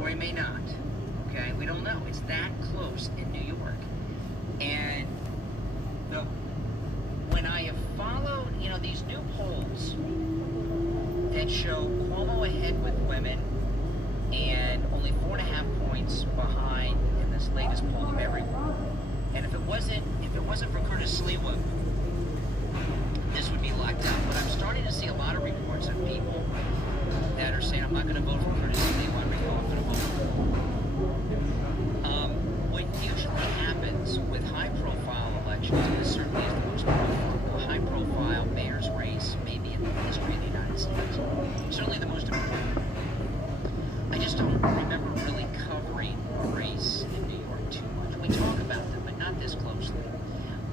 or he may not. Okay, we don't know. It's that close in New York. And when I have followed, these new polls that show Cuomo ahead with women and only 4.5 points behind in this latest poll of everyone. And if it wasn't for Curtis Sliwa, this would be locked out. But I'm starting to see a lot of reports of people that are saying, I'm not going to vote for Curtis Sliwa, I'm going to vote for what usually happens with high-profile elections, and this certainly is the most high-profile mayor's race maybe in the history of the United States, certainly the most important. I just don't remember really covering a race in New York too much. We talk about them, but not this closely.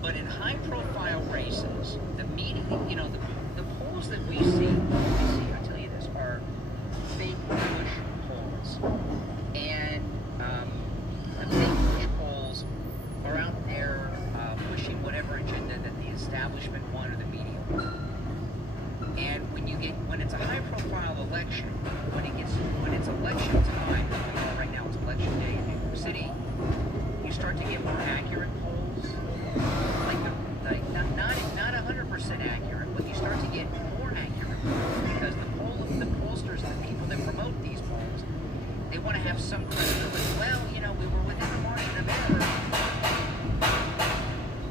But in high-profile races, the media, the polls that we see, I'll tell you this, are fake push polls. And the fake push polls are out there pushing whatever agenda that the establishment want or the media want. And when it's a high-profile election, when it's election time, right now it's election day in New York City, you start to get more accurate polls, not 100% accurate, but you start to get more accurate polls because the pollsters and the people that promote these polls, they want to have some credibility. Well, we were within the margin of error.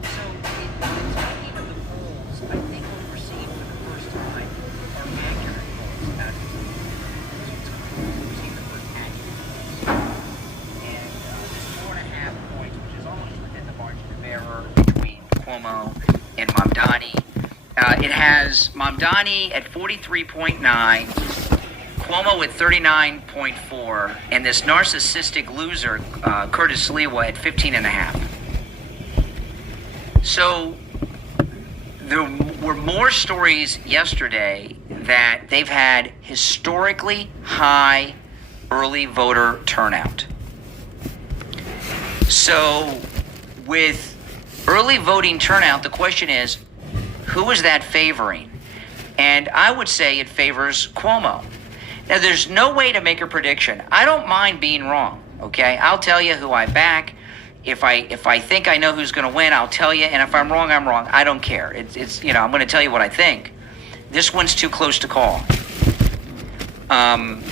So the timing of the polls, I think what we're seeing for the first time are accurate polls out of the we're seeing the first accurate polls. And this 4.5 points, which is almost within the margin of error between Cuomo and Mamdani. It has Mamdani at 43.9, Cuomo at 39.4, and this narcissistic loser, Curtis Sliwa, at 15.5. So there were more stories yesterday that they've had historically high early voter turnout. So with early voting turnout, the question is, who is that favoring? And I would say it favors Cuomo. Now, there's no way to make a prediction. I don't mind being wrong, okay? I'll tell you who I back. If I think I know who's going to win, I'll tell you. And if I'm wrong, I'm wrong. I don't care. It's I'm going to tell you what I think. This one's too close to call. And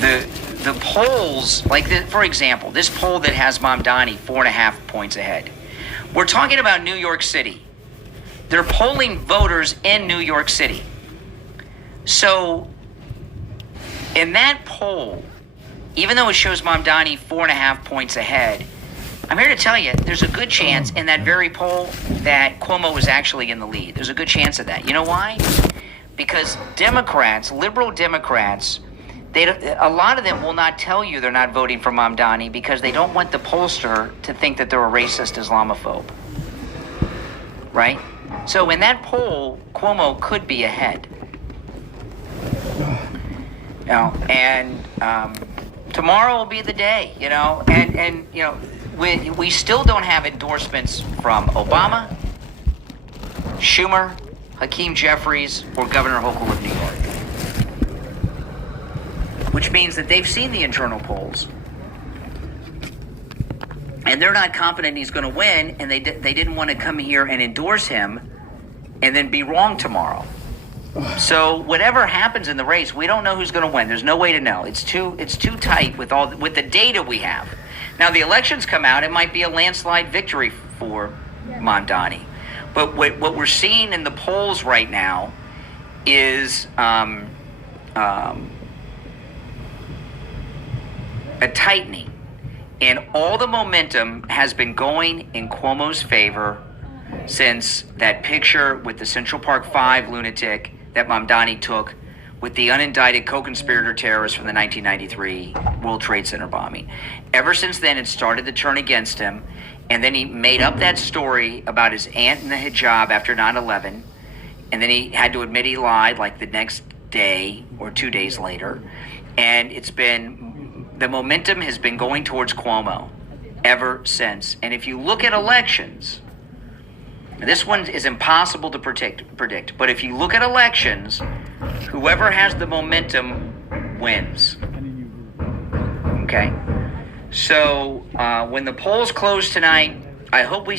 the polls, for example, this poll that has Mamdani 4.5 points ahead. We're talking about New York City. They're polling voters in New York City. So in that poll, even though it shows Mamdani 4.5 points ahead, I'm here to tell you there's a good chance in that very poll that Cuomo is actually in the lead. There's a good chance of that. You know why? Because Democrats, liberal Democrats, a lot of them will not tell you they're not voting for Mamdani because they don't want the pollster to think that they're a racist Islamophobe. Right? So in that poll, Cuomo could be ahead. And tomorrow will be the day, and we still don't have endorsements from Obama, Schumer, Hakeem Jeffries, or Governor Hochul of New York. Which means that they've seen the internal polls. And they're not confident he's going to win, and they didn't want to come here and endorse him and then be wrong tomorrow. So whatever happens in the race, we don't know who's going to win. There's no way to know. It's too tight with the data we have. Now the elections come out, it might be a landslide victory for Mamdani. But what we're seeing in the polls right now is a tightening. And all the momentum has been going in Cuomo's favor since that picture with the Central Park 5 lunatic that Mamdani took with the unindicted co-conspirator terrorist from the 1993 World Trade Center bombing. Ever since then, it started to turn against him. And then he made up that story about his aunt in the hijab after 9/11. And then he had to admit he lied like the next day or 2 days later. And the momentum has been going towards Cuomo ever since. And if you look at elections, this one is impossible to predict. But if you look at elections, whoever has the momentum wins. Okay? So when the polls close tonight, I hope we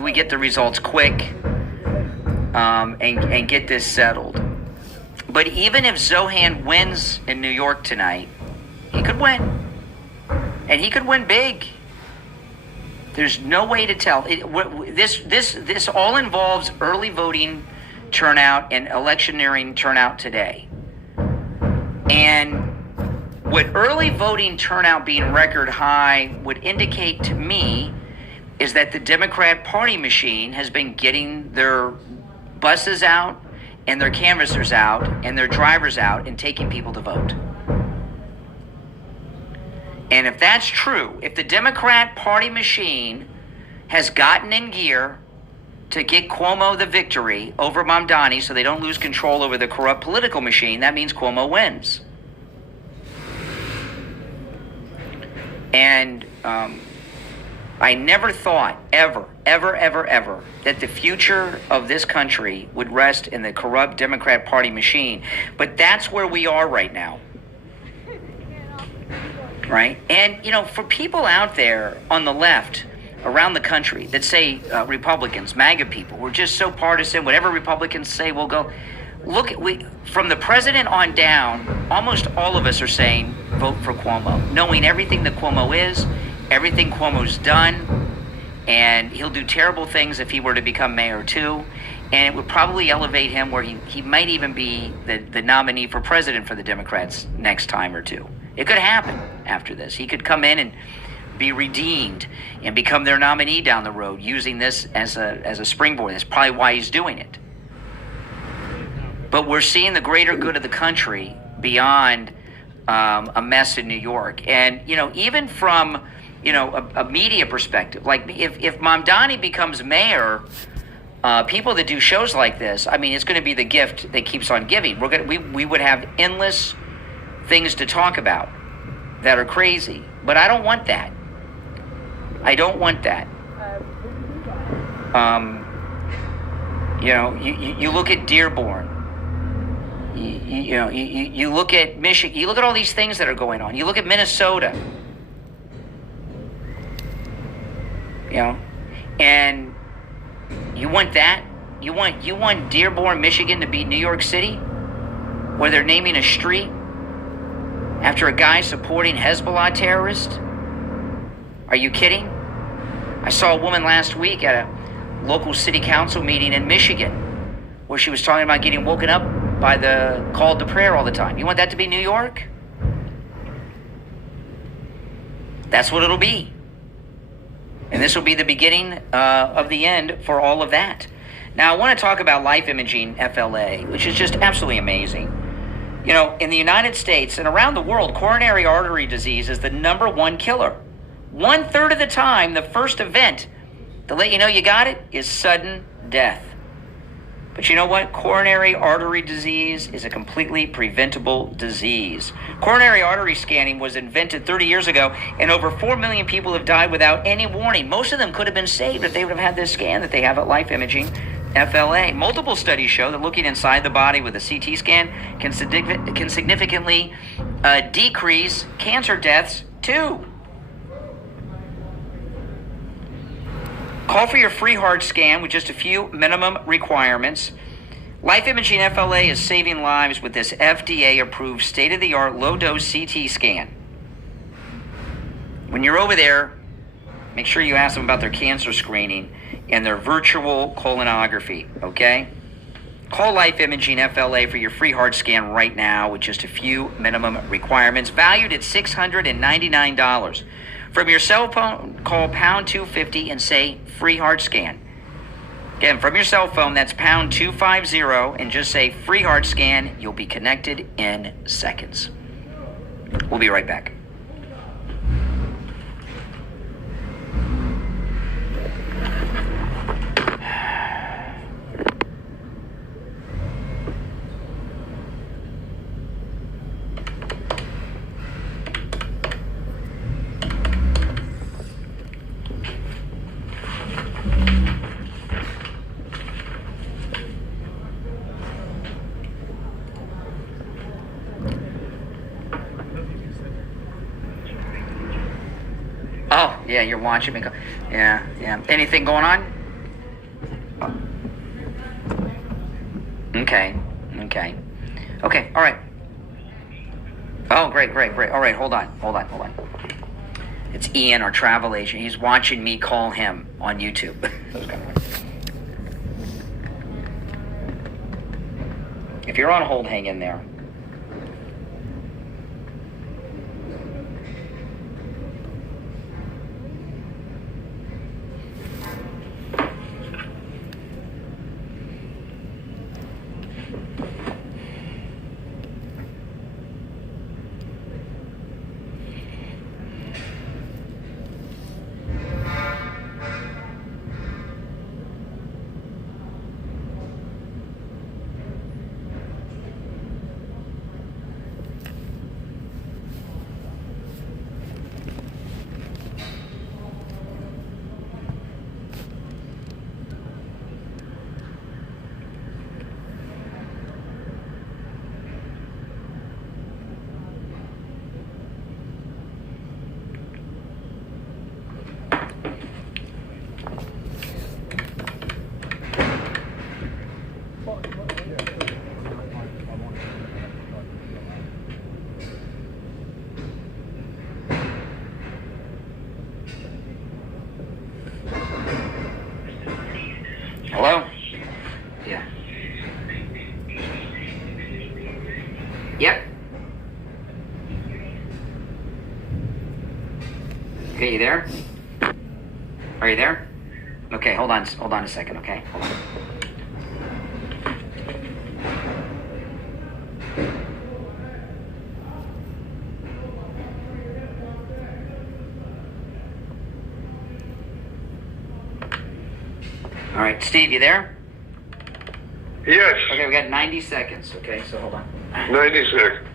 we get the results quick and get this settled. But even if Zohan wins in New York tonight, he could win. And he could win big. There's no way to tell. This all involves early voting turnout and electioneering turnout today. And what early voting turnout being record high would indicate to me is that the Democrat Party machine has been getting their buses out and their canvassers out and their drivers out and taking people to vote. And if that's true, if the Democrat Party machine has gotten in gear to get Cuomo the victory over Mamdani so they don't lose control over the corrupt political machine, that means Cuomo wins. And I never thought, ever, that the future of this country would rest in the corrupt Democrat Party machine. But that's where we are right now. Right? And, for people out there on the left around the country that say Republicans, MAGA people, we're just so partisan, whatever Republicans say, we'll go. Look, from the president on down, almost all of us are saying vote for Cuomo, knowing everything that Cuomo is, everything Cuomo's done, and he'll do terrible things if he were to become mayor too, and it would probably elevate him where he might even be the nominee for president for the Democrats next time or two. It could happen after this. He could come in and be redeemed and become their nominee down the road using this as a springboard. That's probably why he's doing it. But we're seeing the greater good of the country beyond a mess in New York. And, even from, a media perspective, like if Mamdani becomes mayor, people that do shows like this, it's going to be the gift that keeps on giving. We would have endless things to talk about that are crazy. But I don't want that. I don't want that. You look at Dearborn. You look at Michigan. You look at all these things that are going on. You look at Minnesota. And you want that? You want Dearborn, Michigan to beat New York City, where they're naming a street after a guy supporting Hezbollah terrorists? Are you kidding? I saw a woman last week at a local city council meeting in Michigan where she was talking about getting woken up by the call to prayer all the time. You want that to be New York? That's what it'll be. And this will be the beginning of the end for all of that. Now, I want to talk about life imaging FLA, which is just absolutely amazing. In the United States and around the world, coronary artery disease is the #1 killer. 1/3 of the time, the first event to let you know you got it is sudden death. But you know what? Coronary artery disease is a completely preventable disease. Coronary artery scanning was invented 30 years ago, and over 4 million people have died without any warning. Most of them could have been saved if they would have had this scan that they have at Life Imaging FLA. Multiple studies show that looking inside the body with a CT scan can significantly decrease cancer deaths too. Call for your free heart scan with just a few minimum requirements. Life Imaging FLA is saving lives with this FDA-approved state-of-the-art low-dose CT scan. When you're over there, make sure you ask them about their cancer screening and their virtual colonography, okay? Call Life Imaging FLA for your free heart scan right now with just a few minimum requirements, valued at $699. From your cell phone, call pound 250 and say free heart scan. Again, from your cell phone, that's pound 250 and just say free heart scan. You'll be connected in seconds. We'll be right back. Yeah, you're watching me. Yeah, yeah. Anything going on? Okay. All right. Oh, great. All right, hold on. It's Ian, our travel agent. He's watching me call him on YouTube. If you're on hold, hang in there. Hello? Yeah. Yep. Okay, you there? Are you there? Okay, hold on a second, okay? Hold on. All right, Steve, you there? Yes. Okay, we got 90 seconds, okay? So hold on. 90 seconds.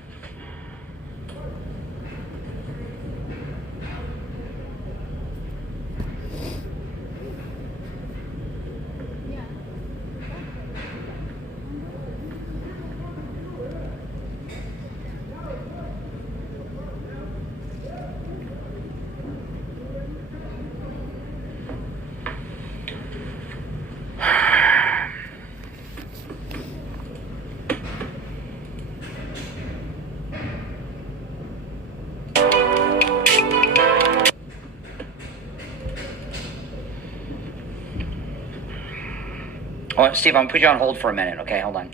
Oh, Steve, I'm going to put you on hold for a minute, okay? Hold on.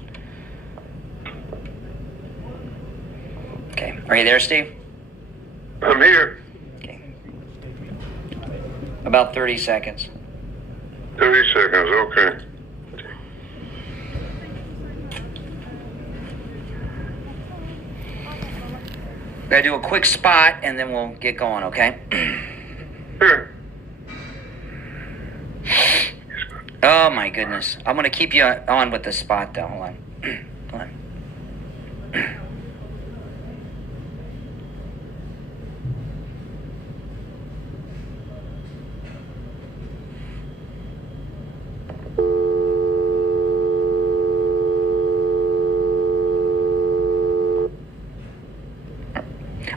Okay. Are you there, Steve? I'm here. Okay. About 30 seconds. 30 seconds, okay. Gotta do a quick spot, and then we'll get going, okay? Sure. Oh, my goodness. I'm going to keep you on with the spot, though. Hold on. Hold on.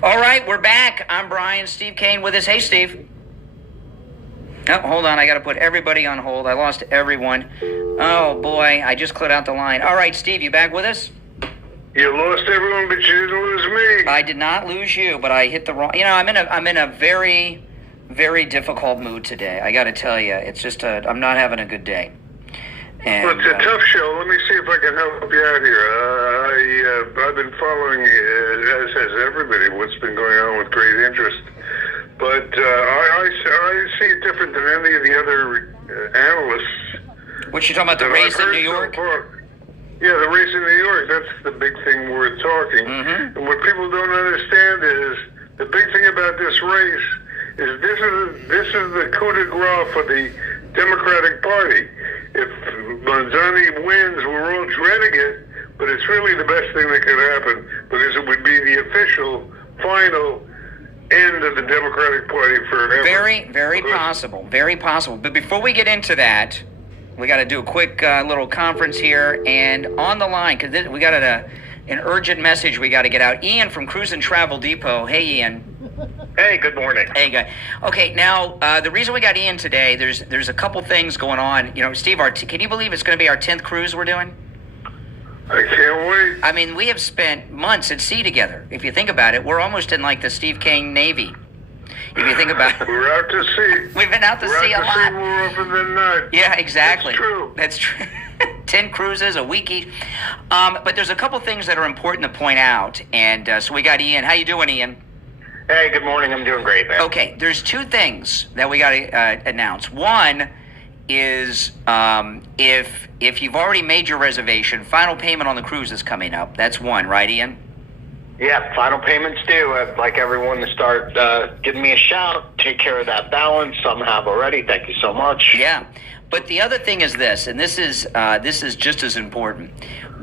All right, we're back. I'm Brian. Steve Kane with us. Hey, Steve. Oh, hold on. I got to put everybody on hold. I lost everyone. Oh, boy. I just cleared out the line. All right, Steve, you back with us? You lost everyone, but you didn't lose me. I did not lose you, but I hit the wrong... You know, I'm in a very, very difficult mood today. I got to tell you. It's just I'm not having a good day. And, Well, it's a tough show. Let me see if I can help you out here. I've been following, as has everybody, what's been going on with great interest. But I see it different than any of the other analysts. What, you talking about the race in New York? Yeah, the race in New York. That's the big thing worth talking. Mm-hmm. And what people don't understand is the big thing about this race is this is the coup de grace for the Democratic Party. If Manzani wins, we're all dreading it, but it's really the best thing that could happen because it would be the official, final end of the Democratic Party forever. Very possible. Very possible. But before we get into that, we got to do a quick little conference here. And on the line, because we got an urgent message we got to get out. Ian from Cruise and Travel Depot. Hey, Ian. Hey, good morning. Hey, guy. Okay, now the reason we got Ian today, there's a couple things going on. You know, Steve, can you believe it's going to be our 10th cruise we're doing? I can't wait. I mean, we have spent months at sea together. If you think about it, we're almost in like the Steve Kane Navy. If you think about it, We're out to sea. we've been out to sea a We're out to sea lot. more often than not. Yeah, exactly. That's true. That's true. 10 cruises a week each. But there's a couple things that are important to point out, and so we got Ian. How you doing, Ian? Hey, good morning. I'm doing great, man. Okay, there's two things that we got to announce. One is if you've already made your reservation, final payment on the cruise is coming up. That's one, right, Ian? Yeah, final payments due. I'd like everyone to start giving me a shout. Take care of that balance. Some have already. Thank you so much. Yeah. But the other thing is this, and this is just as important.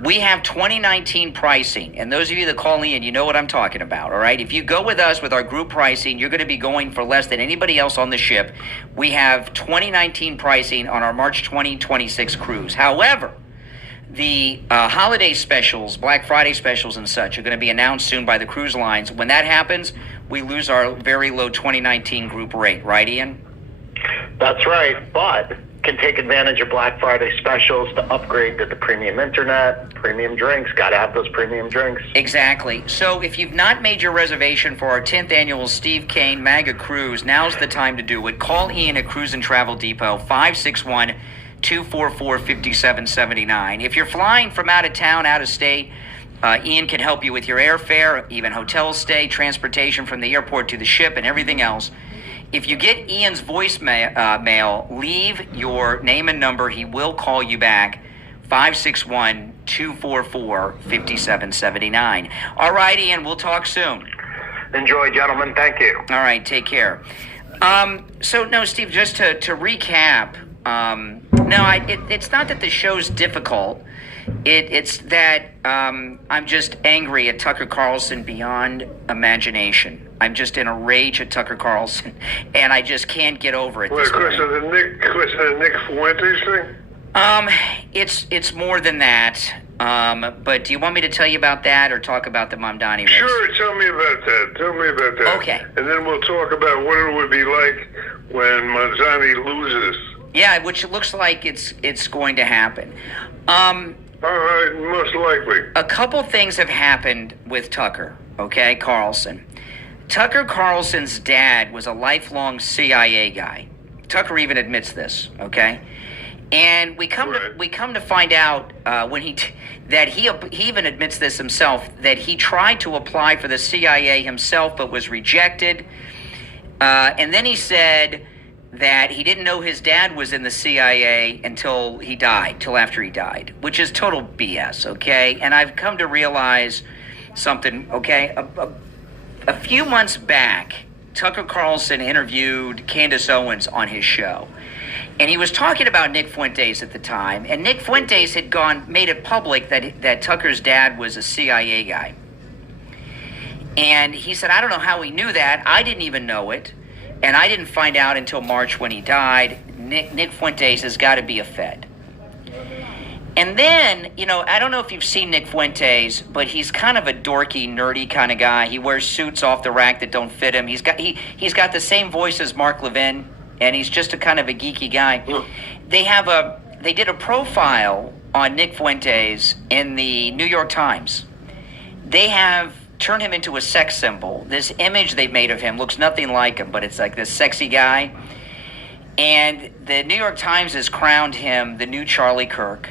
We have 2019 pricing, and those of you that call in, you know what I'm talking about, all right? If you go with us with our group pricing, you're going to be going for less than anybody else on the ship. We have 2019 pricing on our March 2026 cruise. However, the holiday specials, Black Friday specials and such, are going to be announced soon by the cruise lines. When that happens, we lose our very low 2019 group rate, right, Ian? That's right, but can take advantage of Black Friday specials to upgrade to the premium internet, premium drinks. Got to have those premium drinks. Exactly. So if you've not made your reservation for our 10th annual Steve Kane MAGA Cruise, now's the time to do it. Call Ian at Cruise and Travel Depot, 561-244-5779. If you're flying from out of town, out of state, Ian can help you with your airfare, even hotel stay, transportation from the airport to the ship, and everything else. If you get Ian's voicemail, leave your name and number. He will call you back, 561-244-5779. All right, Ian, we'll talk soon. Enjoy, gentlemen. Thank you. All right, take care. No, Steve, just to recap, it's not that the show's difficult. It's that I'm just angry at Tucker Carlson beyond imagination. I'm just in a rage at Tucker Carlson, and I just can't get over it. What, because of the Nick Fuentes thing? It's more than that. But do you want me to tell you about that or talk about the Mamdani race? Sure, tell me about that. Okay. And then we'll talk about what it would be like when Manzani loses. Yeah, which looks like it's going to happen. Most likely. A couple things have happened with Tucker, okay, Carlson. Tucker Carlson's dad was a lifelong CIA guy. Tucker even admits this, okay? And we come to find out when he even admits this himself, that he tried to apply for the CIA himself but was rejected. And then he said that he didn't know his dad was in the CIA until after he died, which is total BS, okay? And I've come to realize something, okay? A few months back, Tucker Carlson interviewed Candace Owens on his show. And he was talking about Nick Fuentes at the time. And Nick Fuentes had made it public that Tucker's dad was a CIA guy. And he said, I don't know how he knew that. I didn't even know it. And I didn't find out until March when he died. Nick Fuentes has got to be a Fed. And then, I don't know if you've seen Nick Fuentes, but he's kind of a dorky, nerdy kind of guy. He wears suits off the rack that don't fit him. He's got the same voice as Mark Levin, and he's just a kind of a geeky guy. They did a profile on Nick Fuentes in the New York Times. They have turned him into a sex symbol. This image they've made of him looks nothing like him, but it's like this sexy guy. And the New York Times has crowned him the new Charlie Kirk.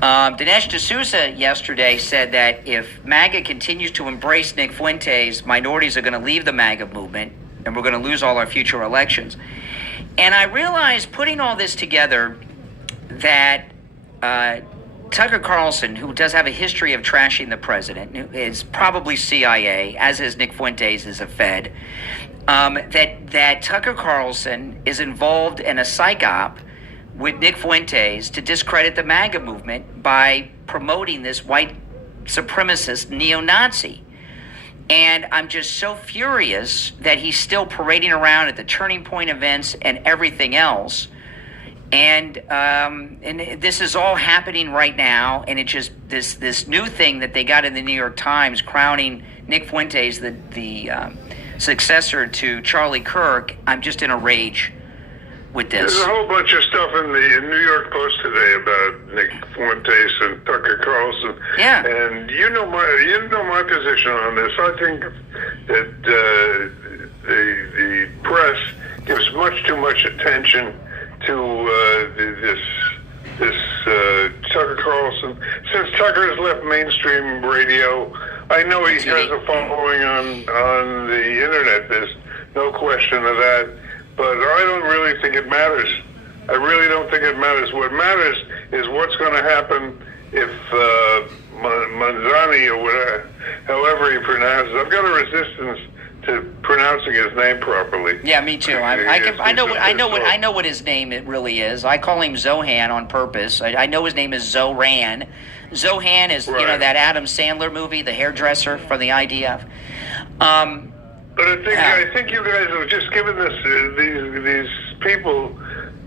Dinesh D'Souza yesterday said that if MAGA continues to embrace Nick Fuentes, minorities are going to leave the MAGA movement, and we're going to lose all our future elections. And I realized, putting all this together, that Tucker Carlson, who does have a history of trashing the president, who is probably CIA, as is Nick Fuentes, is a Fed, that Tucker Carlson is involved in a psyop with Nick Fuentes to discredit the MAGA movement by promoting this white supremacist neo-Nazi. And I'm just so furious that he's still parading around at the Turning Point events and everything else. And this is all happening right now, and it just this new thing that they got in the New York Times crowning Nick Fuentes the successor to Charlie Kirk, I'm just in a rage with this. There's a whole bunch of stuff in the New York Post today about Nick Fuentes and Tucker Carlson. Yeah. And you know my position on this. I think that the press gives much too much attention to this Tucker Carlson. Since Tucker has left mainstream radio, I know he has a following on the internet. There's no question of that. But I don't really think it matters. I really don't think it matters. What matters is what's going to happen if Manzani or whatever, however he pronounces. I've got a resistance to pronouncing his name properly. Yeah, me too. I know what his name it really is. I call him Zohan on purpose. I know his name is Zoran. Zohan is Right. That Adam Sandler movie, the hairdresser from the IDF. But I think you guys have just given these people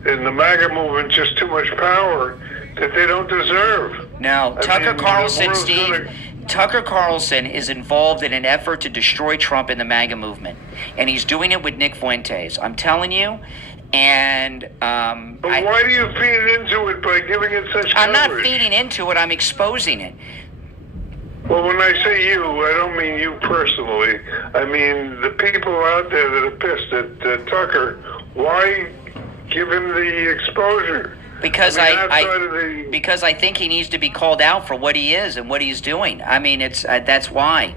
in the MAGA movement just too much power that they don't deserve. No, Tucker Carlson, Steve. Tucker Carlson is involved in an effort to destroy Trump in the MAGA movement, and he's doing it with Nick Fuentes. I'm telling you. And but why do you feed into it by giving it such I'm coverage? not feeding into it. I'm exposing it. Well, when I say you, I don't mean you personally. I mean the people out there that are pissed at Tucker. Why give him the exposure? Because I because I think he needs to be called out for what he is and what he's doing. I mean, it's that's why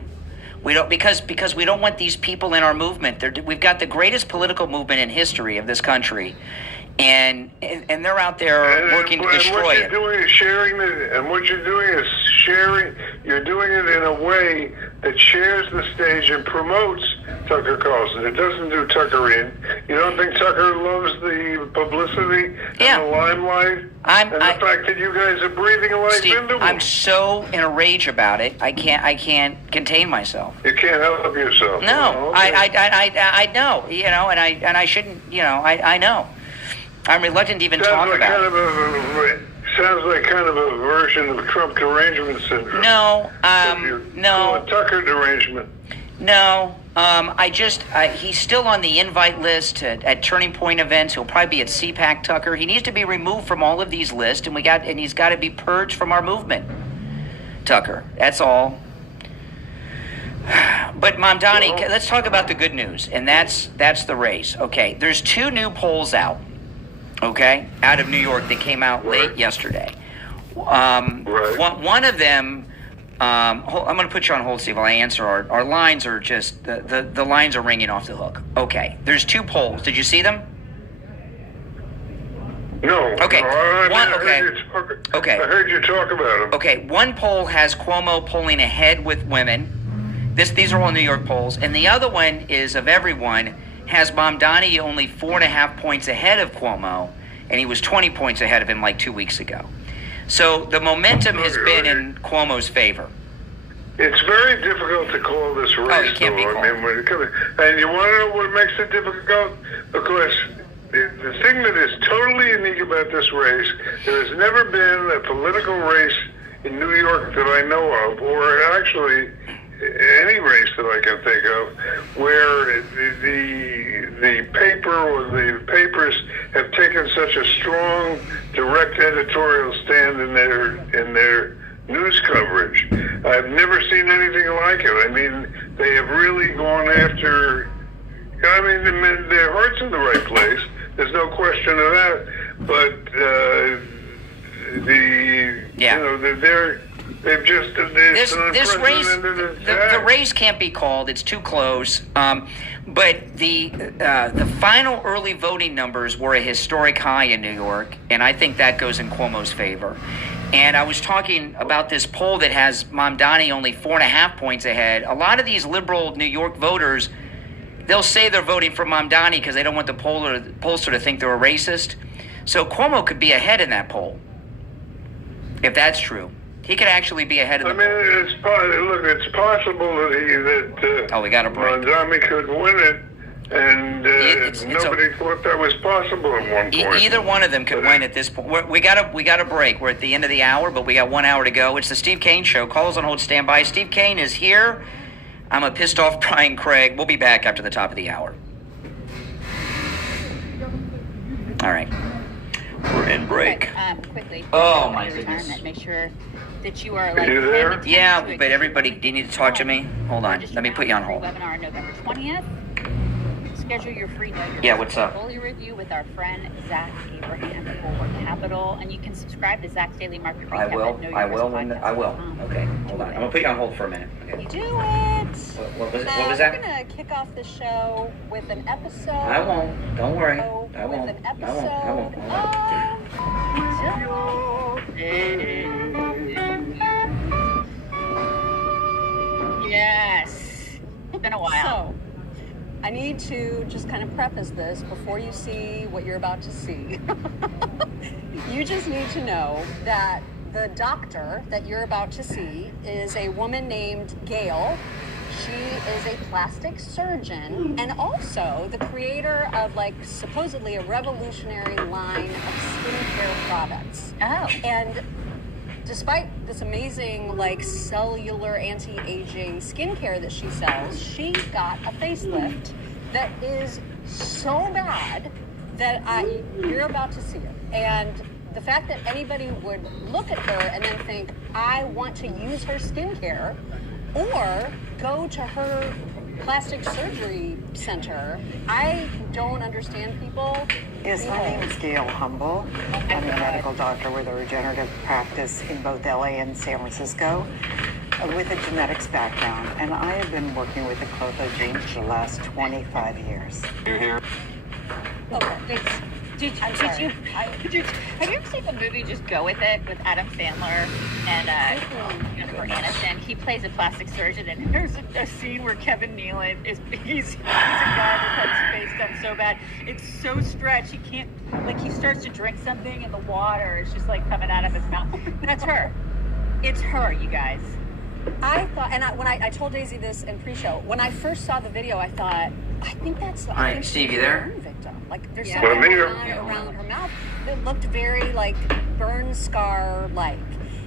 we don't because we don't want these people in our movement. We've got the greatest political movement in history of this country. And they're out there working to destroy it. And what you're doing is sharing it. And what you're doing is sharing. You're doing it in a way that shares the stage and promotes Tucker Carlson. It doesn't do Tucker in. You don't think Tucker loves the publicity and the limelight? And the fact that you guys are breathing life Steve, into him. I'm so in a rage about it. I can't contain myself. You can't help yourself. No, okay. I know. And I shouldn't. I know. I'm reluctant to even talk about it. Sounds like kind of a version of Trump derangement syndrome. No, no. Tucker derangement. No, he's still on the invite list at Turning Point events. He'll probably be at CPAC Tucker. He needs to be removed from all of these lists, and he's got to be purged from our movement. Tucker, that's all. But Mamdani, let's talk about the good news, and that's the race. Okay, there's 2 new polls out. Okay, out of New York that came out late yesterday. One of them, I'm going to put you on hold, Steve, while I answer. Our lines are just, the lines are ringing off the hook. Okay, there's 2 polls. Did you see them? No. Okay. No, Okay. I heard you talk about them. Okay, one poll has Cuomo polling ahead with women. These are all New York polls. And the other one is, of everyone, has Mamdani only 4.5 points ahead of Cuomo, and he was 20 points ahead of him like 2 weeks ago. So the momentum has been in Cuomo's favor. It's very difficult to call this race. Oh, it can't be called. I mean, and you want to know what makes it difficult? Because the thing that is totally unique about this race, there has never been a political race in New York that I know of, or actually any race that I can think of, where the paper or the papers have taken such a strong, direct editorial stand in their news coverage. I've never seen anything like it. I mean, they have really gone after. I mean, their heart's in the right place. There's no question of that. But they've just this race. The race can't be called. It's too close. But the final early voting numbers were a historic high in New York, and I think that goes in Cuomo's favor. And I was talking about this poll that has Mamdani only 4.5 points ahead. A lot of these liberal New York voters, they'll say they're voting for Mamdani because they don't want the pollster to think they're a racist. So Cuomo could be ahead in that poll, if that's true. He could actually be ahead of the poll. It's possible that we got a break. Mamdani could win it, and nobody thought that was possible at one point. Either one of them could win at this point. We got a break. We're at the end of the hour, but we got 1 hour to go. It's the Steve Kane Show. Call us on hold, stand by. Steve Kane is here. I'm a pissed off Brian Craig. We'll be back after the top of the hour. All right. We're in break. Okay, quickly. Oh, my goodness. Make sure that you are like. You there? Yeah, but everybody, do you need to talk to me? Hold on. Let me put you on hold. Webinar November 20th. Schedule your free Know Your Yeah, what's up? portfolio review with our friend Zach Abraham at Bulwark Capital, and you can subscribe to Zach's Daily Market Recap. I will. At I will. I will. Okay, hold on. I'm gonna put you on hold for a minute. Okay. Do it. What was that? We're gonna kick off the show with an episode. I won't. Don't worry. I With won't. an I episode won't. Yes. It's been a while. So, I need to just kind of preface this before you see what you're about to see. You just need to know that the doctor that you're about to see is a woman named Gail. She is a plastic surgeon and also the creator of like supposedly a revolutionary line of skincare products. Oh. And despite this amazing like cellular anti-aging skincare that she sells, she got a facelift that is so bad that you're about to see it. And the fact that anybody would look at her and then think, I want to use her skincare or go to her plastic surgery center, I don't understand people. Yes, my name is Gail Humble. I'm a medical doctor with a regenerative practice in both LA and San Francisco with a genetics background. And I have been working with the clotho genes for the last 25 years. Okay. Have you ever seen the movie Just Go With It with Adam Sandler and Jennifer Aniston? He plays a plastic surgeon, and there's a scene where Kevin Nealon he's a guy that has his face done so bad. It's so stretched, he can't, like he starts to drink something and the water is just like coming out of his mouth. That's her. It's her, you guys. I thought, and when I told Daisy this in pre-show, when I first saw the video, I thought, I think that's. All right, Steve, you there? Burn victim. Like there's Yeah. something I'm here. going on around her mouth that looked very like burn scar like.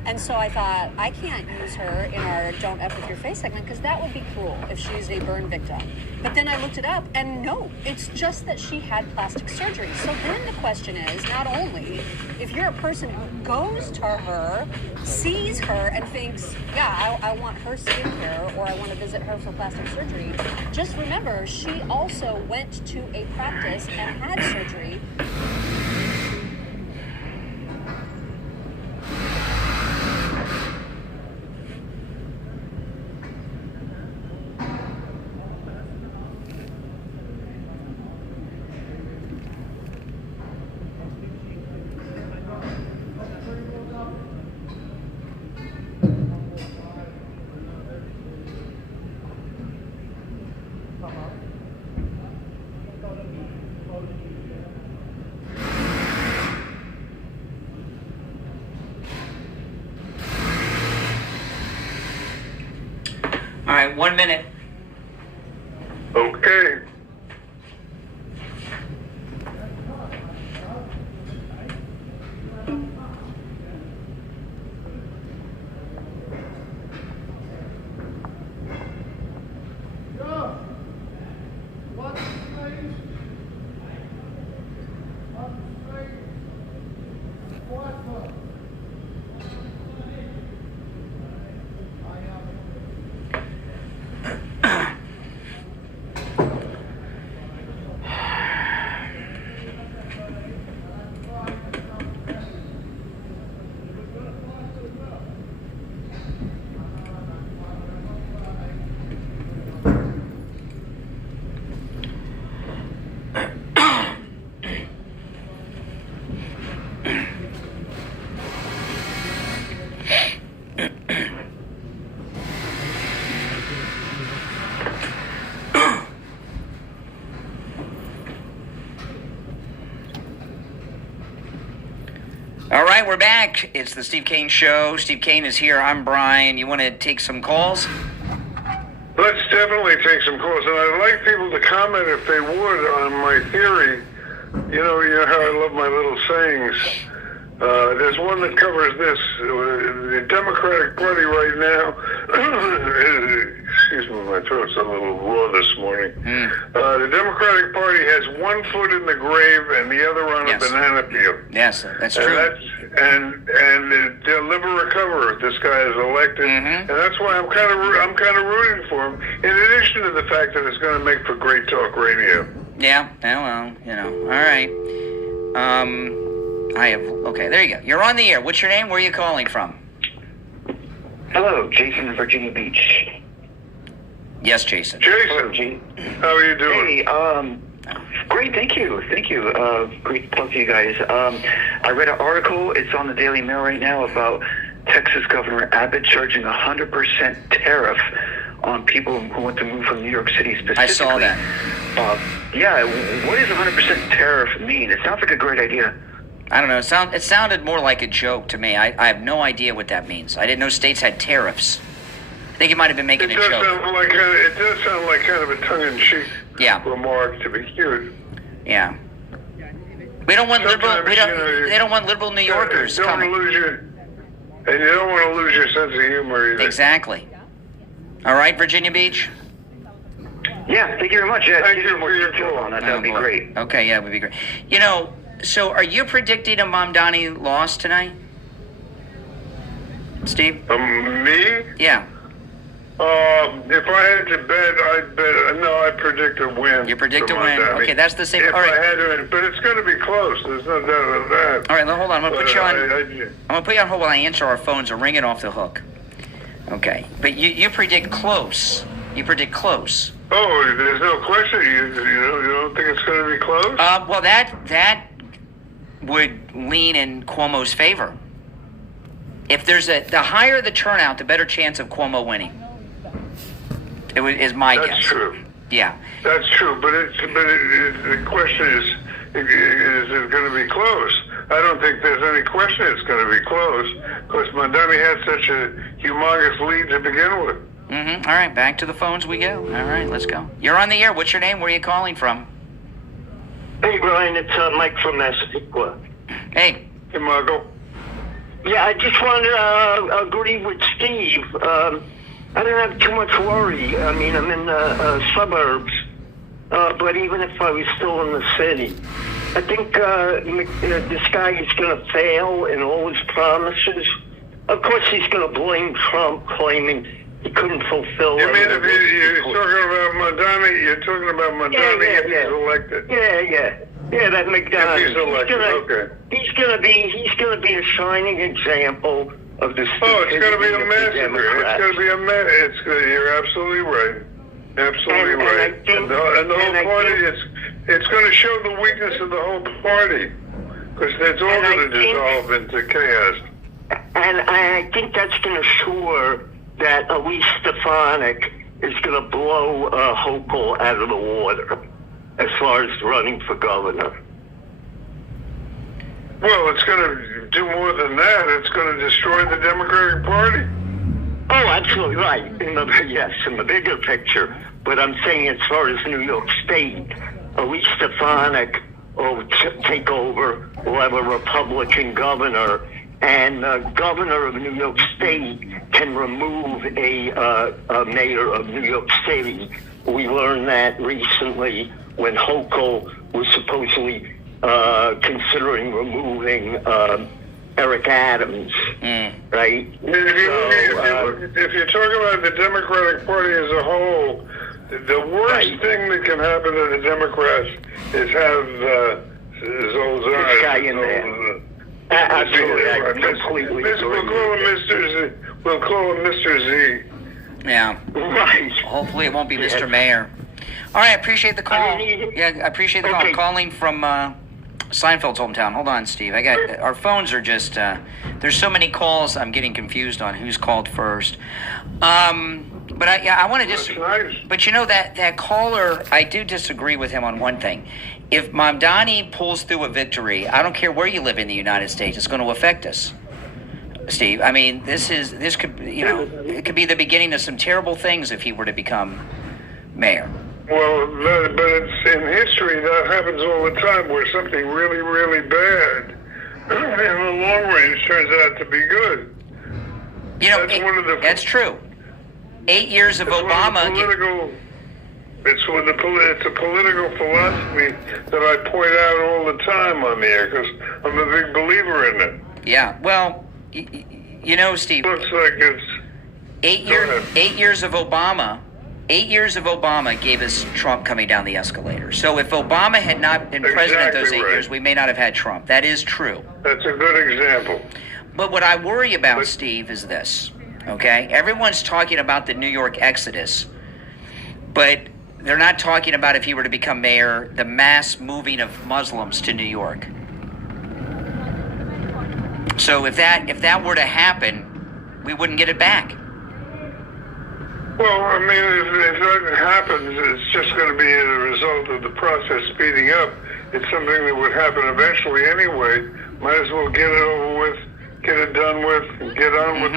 And so I thought, I can't use her in our Don't F With Your Face segment because that would be cruel if she's a burn victim. But then I looked it up and no, it's just that she had plastic surgery. So then the question is, not only if you're a person who goes to her, sees her and thinks, yeah, I want her skincare or I want to visit her for plastic surgery, just remember she also went to a practice and had surgery. All right, 1 minute. Okay. All right, we're back. It's the Steve Kane Show. Steve Kane is here. I'm Brian. You want to take some calls? Let's definitely take some calls, and I'd like people to comment if they would on my theory. You know how I love my little sayings. There's one that covers this. The Democratic Party right now, excuse me, my throat's a little raw this morning. The Democratic Party has one foot in the grave and the other on a banana peel. Yes, that's true. And they'll never recover if this guy is elected. And that's why I'm kind of rooting for him. In addition to the fact that it's going to make for great talk radio. Yeah. Well, all right. Okay, there you go. You're on the air. What's your name? Where are you calling from? Hello, Jason in Virginia Beach. Yes, Jason. Jason, how are you doing? Hey, great, thank you. Great to talk to you guys. I read an article, it's on the Daily Mail right now, about Texas Governor Abbott charging 100% tariff on people who want to move from New York City specifically. I saw that. Yeah, what does 100% tariff mean? It sounds like a great idea. I don't know. It sounded more like a joke to me. I have no idea what that means. I didn't know states had tariffs. I think he might have been making a joke. It does sound like kind of a tongue-in-cheek remark, to be cute. Yeah. We don't want liberal. They don't want liberal New Yorkers coming. And you don't want to lose your sense of humor either. Exactly. All right, Virginia Beach. Yeah, thank you very much. Yeah, thank you more detail on that. That would be great. Okay, yeah, it would be great. So are you predicting a Mamdani loss tonight, Steve? Me? Yeah. If I had to bet, I'd bet. No, I predict a win. You predict a win. Okay, that's the same. If all right. I had to, but it's going to be close. There's no doubt about that. All right, hold on. I'm going to put you on. I'm going to put you on hold while I answer our phones or ring it off the hook. Okay, but you predict close. You predict close. Oh, there's no question. You don't think it's going to be close? Well, that would lean in Cuomo's favor. If there's the higher the turnout, the better chance of Cuomo winning. Is my guess. That's true. Yeah. That's true, but the question is it going to be close? I don't think there's any question it's going to be close, because Mamdani had such a humongous lead to begin with. All right, back to the phones we go. All right, let's go. You're on the air. What's your name? Where are you calling from? Hey, Brian, it's Mike from Massapequa. Hey. Hey, Michael. Yeah, I just wanted to agree with Steve. I don't have too much worry. I mean, I'm in the suburbs, but even if I was still in the city, I think this guy is going to fail in all his promises. Of course, he's going to blame Trump, claiming he couldn't fulfill. You mean if you're talking about Mamdani? You're talking about Mamdani if he's elected? Yeah, that McDonald. If he's elected, He's going to be a shining example of the. Oh, it's going to be a massacre. It's going to be a mess. You're absolutely right. Absolutely right. And the whole party, it's going to show the weakness of the whole party, because it's all going to dissolve into chaos. And I think that's going to assure that Elise Stefanik is going to blow Hochul out of the water as far as running for governor. Well, it's going to do more than that. It's going to destroy the Democratic Party. Oh, absolutely right. In the bigger picture. But I'm saying as far as New York State, Elise Stefanik will take over. We'll have a Republican governor. And the governor of New York State can remove a mayor of New York City. We learned that recently when Hochul was supposedly considering removing Eric Adams, right? If you talk about the Democratic Party as a whole, the worst thing that can happen to the Democrats is have Zolzar. This guy in there. Absolutely, I completely agree. We'll call him Mr. Z. Yeah. Right. Hopefully it won't be Mr. Mayor. All right, I appreciate the call. I appreciate the call. I'm calling from Seinfeld's hometown. Hold on, Steve. Our phones are just there's so many calls. I'm getting confused on who's called first. But I want to just. Nice. But that caller, I do disagree with him on one thing. If Mamdani pulls through a victory, I don't care where you live in the United States, it's going to affect us, Steve. I mean, this could it could be the beginning of some terrible things if he were to become mayor. Well, but it's in history that happens all the time, where something really, really bad in the long range turns out to be good. That's true. 8 years of Obama. It's a political philosophy that I point out all the time on the air because I'm a big believer in it. Yeah, well, Steve. Looks like it's 8 years of Obama. 8 years of Obama gave us Trump coming down the escalator. So if Obama had not been president those 8 years, we may not have had Trump. That is true. That's a good example. But what I worry about, Steve, is this. Okay, everyone's talking about the New York exodus, but they're not talking about, if he were to become mayor, the mass moving of Muslims to New York. So if that were to happen, we wouldn't get it back. Well, I mean, if that happens, it's just going to be a result of the process speeding up. It's something that would happen eventually anyway. Might as well get it over with, get it done with, and get on with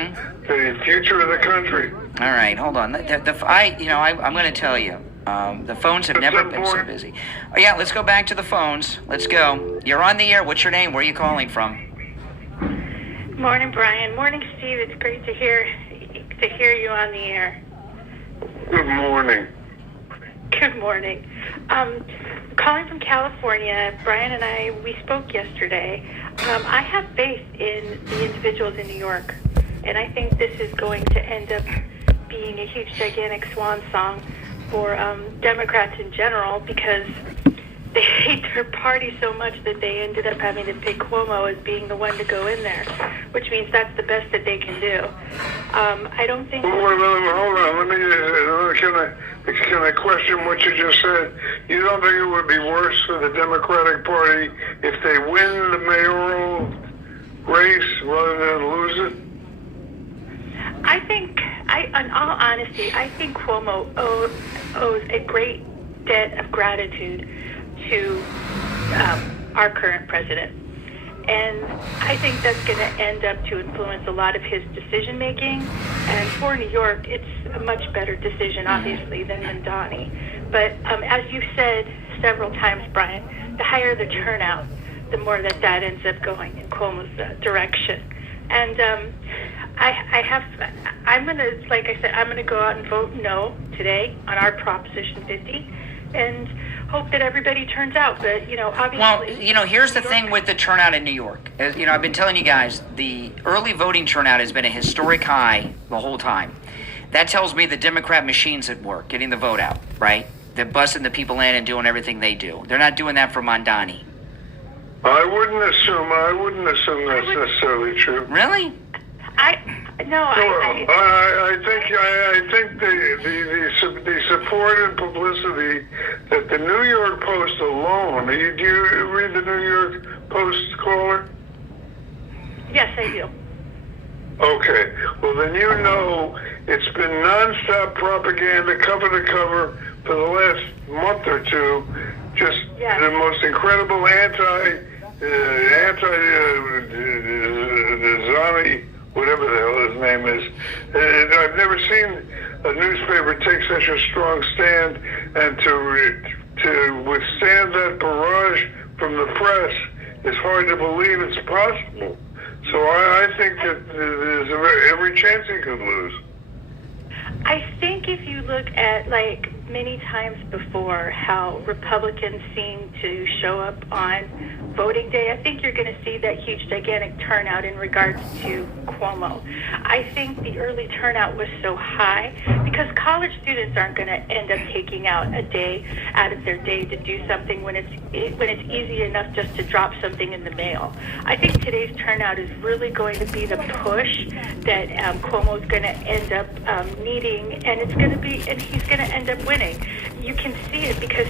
the future of the country. All right, hold on. I'm going to tell you. The phones have never been so busy. Oh, yeah, let's go back to the phones. Let's go. You're on the air. What's your name? Where are you calling from? Morning, Brian. Morning, Steve. It's great to hear you on the air. Good morning. Good morning. Calling from California, Brian and I, we spoke yesterday. I have faith in the individuals in New York, and I think this is going to end up being a huge, gigantic swan song for Democrats in general, because they hate their party so much that they ended up having to pick Cuomo as being the one to go in there, which means that's the best that they can do. I don't think... Hold on. Can I question what you just said? You don't think it would be worse for the Democratic Party if they win the mayoral race rather than lose it? In all honesty, I think Cuomo owes a great debt of gratitude to our current president. And I think that's going to end up to influence a lot of his decision making. And for New York, it's a much better decision, obviously, than Mamdani. But as you said several times, Brian, the higher the turnout, the more that ends up going in Cuomo's direction. And I'm going to go out and vote no today on our Proposition 50 and hope that everybody turns out. But, obviously... Well, here's the thing with the turnout in New York. I've been telling you guys, the early voting turnout has been a historic high the whole time. That tells me the Democrat machine's at work, getting the vote out, right? They're busting the people in and doing everything they do. They're not doing that for Mamdani. I wouldn't assume that's necessarily true. Really? I think the support and publicity that the New York Post alone. Do you read the New York Post, caller? Yes, I do. Okay. Well, then it's been nonstop propaganda, cover to cover, for the last month or two. Just the most incredible Zani, whatever the hell his name is. I've never seen a newspaper take such a strong stand, and to withstand that barrage from the press is hard to believe it's possible. So I think that there's every chance he could lose. I think if you look at, many times before, how Republicans seem to show up on voting day, I think you're going to see that huge, gigantic turnout in regards to Cuomo. I think the early turnout was so high because college students aren't going to end up taking out a day out of their day to do something when it's easy enough just to drop something in the mail. I think today's turnout is really going to be the push that Cuomo's going to end up needing, and he's going to end up winning. You can see it because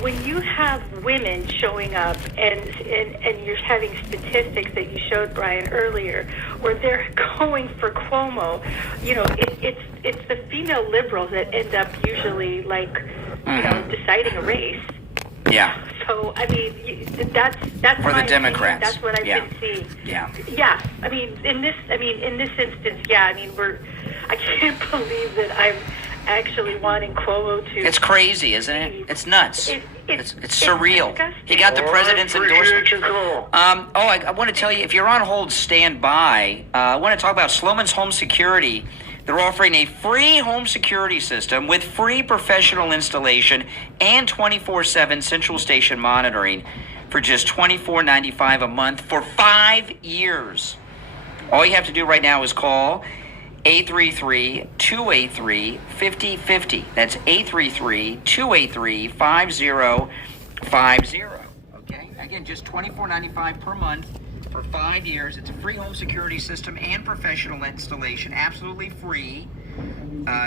when you have women showing up and you're having statistics that you showed, Brian, earlier, where they're going for Cuomo, it's the female liberals that end up usually deciding a race. Yeah. So that's for the Democrats. That's what I've been seeing. Yeah. Yeah. In this instance, I can't believe that I'm actually wanting Cuomo to... It's crazy, isn't it? It's nuts. It's surreal. Disgusting. He got the president's endorsement. I want to tell you, if you're on hold, stand by. I want to talk about Sloman's Home Security. They're offering a free home security system with free professional installation and 24/7 central station monitoring for just $24.95 a month for 5 years. All you have to do right now is call 833-283-5050. That's 833-283-5050. Okay? Again, just $24.95 per month for 5 years. It's a free home security system and professional installation, absolutely free.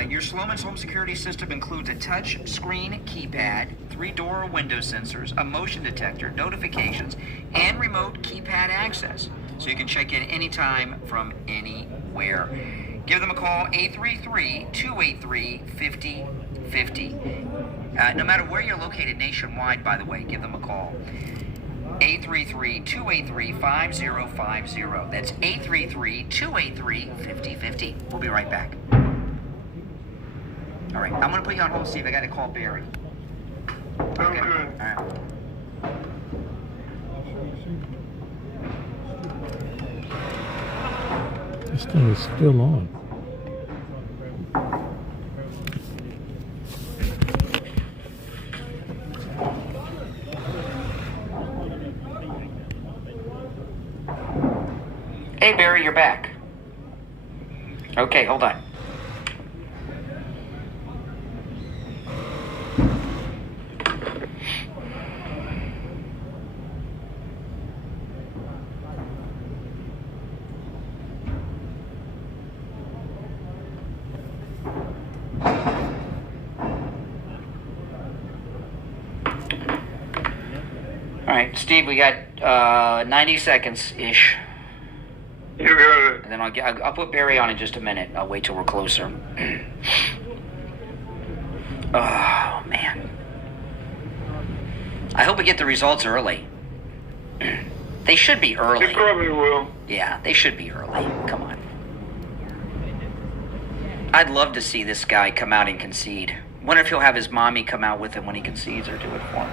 Your Sloman's home security system includes a touch screen keypad, 3 door or window sensors, a motion detector, notifications, and remote keypad access. So you can check in anytime from anywhere. Give them a call, 833-283-5050. No matter where you're located nationwide, by the way, give them a call. 833-283-5050. That's 833-283-5050. We'll be right back. All right, I'm going to put you on hold, Steve. I got to call Barry. Okay. All right. This thing is still on. Hey, Barry, you're back. Okay, hold on. All right, Steve, we got 90 seconds-ish. You got it. And then I'll put Barry on in just a minute. I'll wait till we're closer. Oh, man. I hope we get the results early. They should be early. They probably will. Yeah, they should be early. Come on. I'd love to see this guy come out and concede. Wonder if he'll have his mommy come out with him when he concedes or do it for him.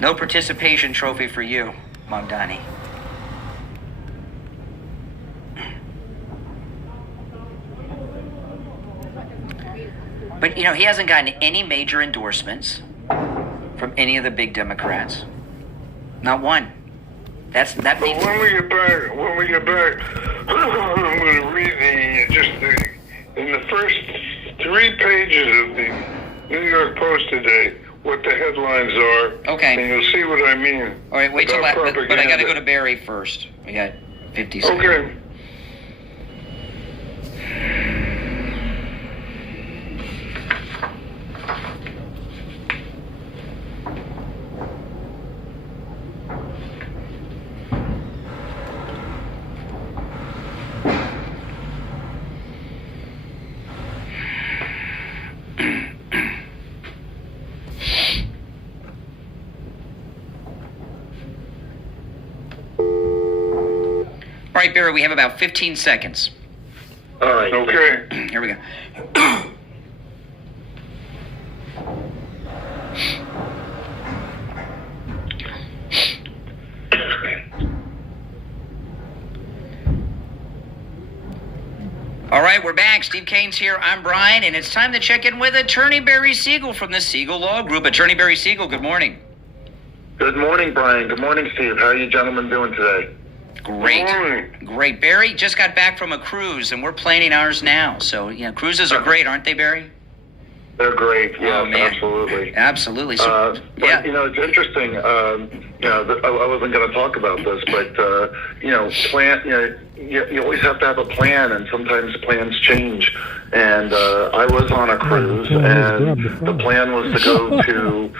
No participation trophy for you, Mamdani. But, you know, he hasn't gotten any major endorsements from any of the big Democrats. Not one. That means... But when we get back, I'm going to read in the first 3 pages of the New York Post today, what the headlines are. Okay. And you'll see what I mean. All right, wait till but I got to go to Barry first. We got 50 seconds. Okay. All right, Barry, we have about 15 seconds. All right. Okay. Here we go. All right, we're back. Steve Kane's here. I'm Brian, and it's time to check in with Attorney Barry Siegel from the Siegel Law Group. Attorney Barry Siegel, good morning. Good morning, Brian. Good morning, Steve. How are you gentlemen doing today? Great. Great. Barry just got back from a cruise, and we're planning ours now. So, you know, cruises are great, aren't they, Barry? They're great. Yes, Oh, man. absolutely. Absolutely. So, But, yeah. you know, it's interesting. I wasn't going to talk about this, but, you always have to have a plan, and sometimes plans change. And I was on a cruise, and the plan was to go to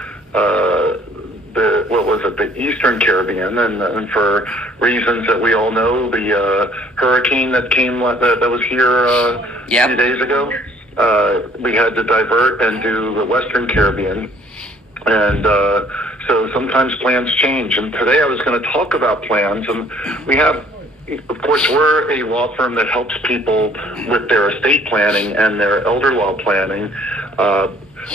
the Eastern Caribbean, and for reasons that we all know, the hurricane that came that was here a few days ago, we had to divert and do the Western Caribbean, and so sometimes plans change. And today I was going to talk about plans, and we have. Of course, we're a law firm that helps people with their estate planning and their elder law planning.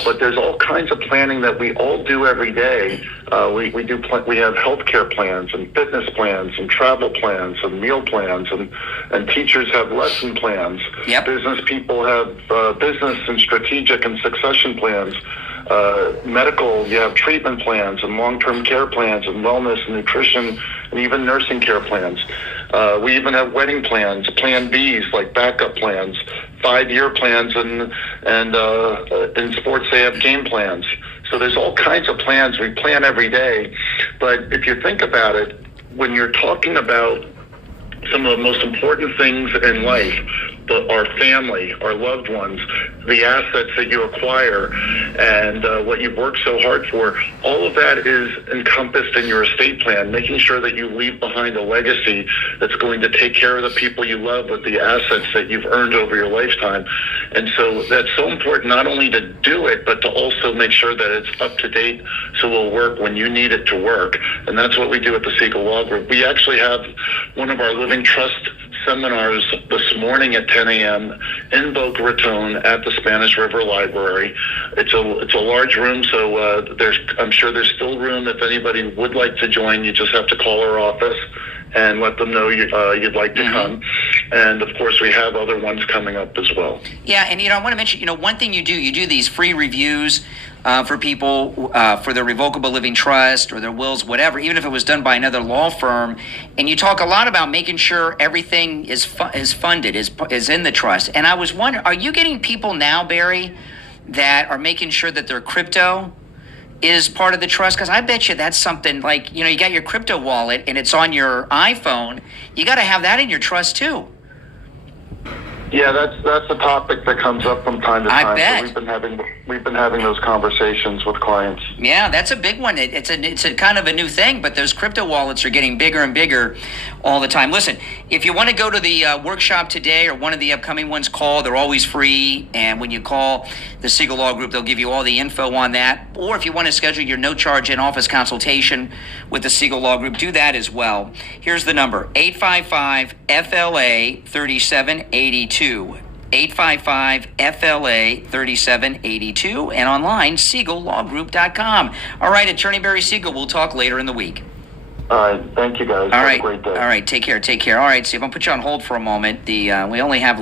but there's all kinds of planning that we all do every day. We have healthcare plans and fitness plans and travel plans and meal plans, and teachers have lesson plans. Yep. Business people have business and strategic and succession plans. Medical, you have treatment plans and long-term care plans and wellness and nutrition and even nursing care plans. We even have wedding plans, plan Bs like backup plans, 5-year plans, and in sports they have game plans. So there's all kinds of plans. We plan every day. But if you think about it, when you're talking about some of the most important things in life, our family, our loved ones, the assets that you acquire, and what you've worked so hard for, all of that is encompassed in your estate plan, making sure that you leave behind a legacy that's going to take care of the people you love with the assets that you've earned over your lifetime. And so that's so important, not only to do it, but to also make sure that it's up to date so it'll work when you need it to work. And that's what we do at the Siegel Law Group. We actually have one of our Living Trust seminars this morning at 10 a.m. in Boca Raton at the Spanish River Library. It's a large room, so I'm sure there's still room if anybody would like to join. You just have to call our office and let them know you'd like to come. And of course, we have other ones coming up as well. Yeah, and I want to mention, one thing you do these free reviews for people for their revocable living trust or their wills, whatever, even if it was done by another law firm. And you talk a lot about making sure everything is funded, is in the trust. And I was wondering, are you getting people now, Barry, that are making sure that their crypto is part of the trust? Because I bet you that's something like, you got your crypto wallet and it's on your iPhone. You got to have that in your trust too. Yeah, that's a topic that comes up from time to time. I bet. So we've been having those conversations with clients. Yeah, that's a big one. It's a kind of a new thing, but those crypto wallets are getting bigger and bigger all the time. Listen, if you want to go to the workshop today or one of the upcoming ones, call. They're always free, and when you call the Siegel Law Group, they'll give you all the info on that. Or if you want to schedule your no-charge in-office consultation with the Siegel Law Group, do that as well. Here's the number: 855-FLA-3782. 855-FLA-3782, and online, SiegelLawGroup.com. All right, Attorney Barry Siegel, we'll talk later in the week. All right, thank you guys. All right, have a great day. All right, take care. All right, Steve, I'm going to put you on hold for a moment. We only have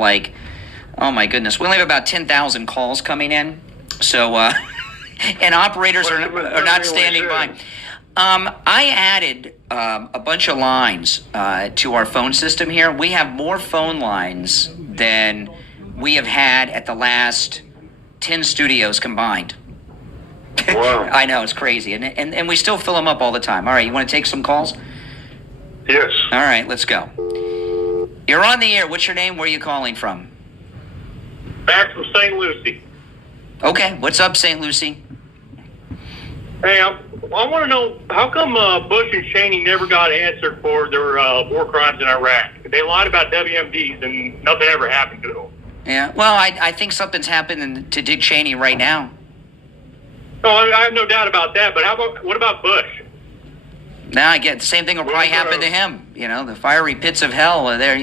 oh my goodness, we only have about 10,000 calls coming in, so, and operators are not standing by. I added a bunch of lines to our phone system here. We have more phone lines than we have had at the last 10 studios combined. Wow. I know, it's crazy. And we still fill them up all the time. All right, you want to take some calls? Yes. All right, let's go. You're on the air. What's your name? Where are you calling from? Back from St. Lucie. Okay, what's up, St. Lucie? Hey, I want to know, how come Bush and Cheney never got answered for their war crimes in Iraq? They lied about WMDs and nothing ever happened to them. Yeah, well, I think something's happening to Dick Cheney right now. No, I have no doubt about that, but what about Bush? Now I get the same thing will probably happen to him. The fiery pits of hell are there,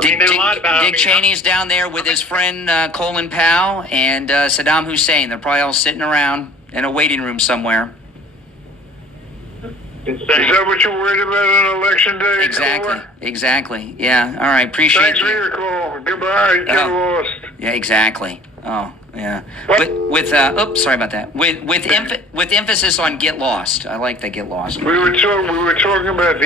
Dick Cheney's down there with his friend Colin Powell and Saddam Hussein. They're probably all sitting around in a waiting room somewhere. Is that what you're worried about on election day? Exactly. Yeah. All right. Appreciate Thanks for your call. Goodbye. Get lost. Yeah. Exactly. Oh. Yeah. Sorry about that. With emphasis on get lost. I like the get lost. We were talking about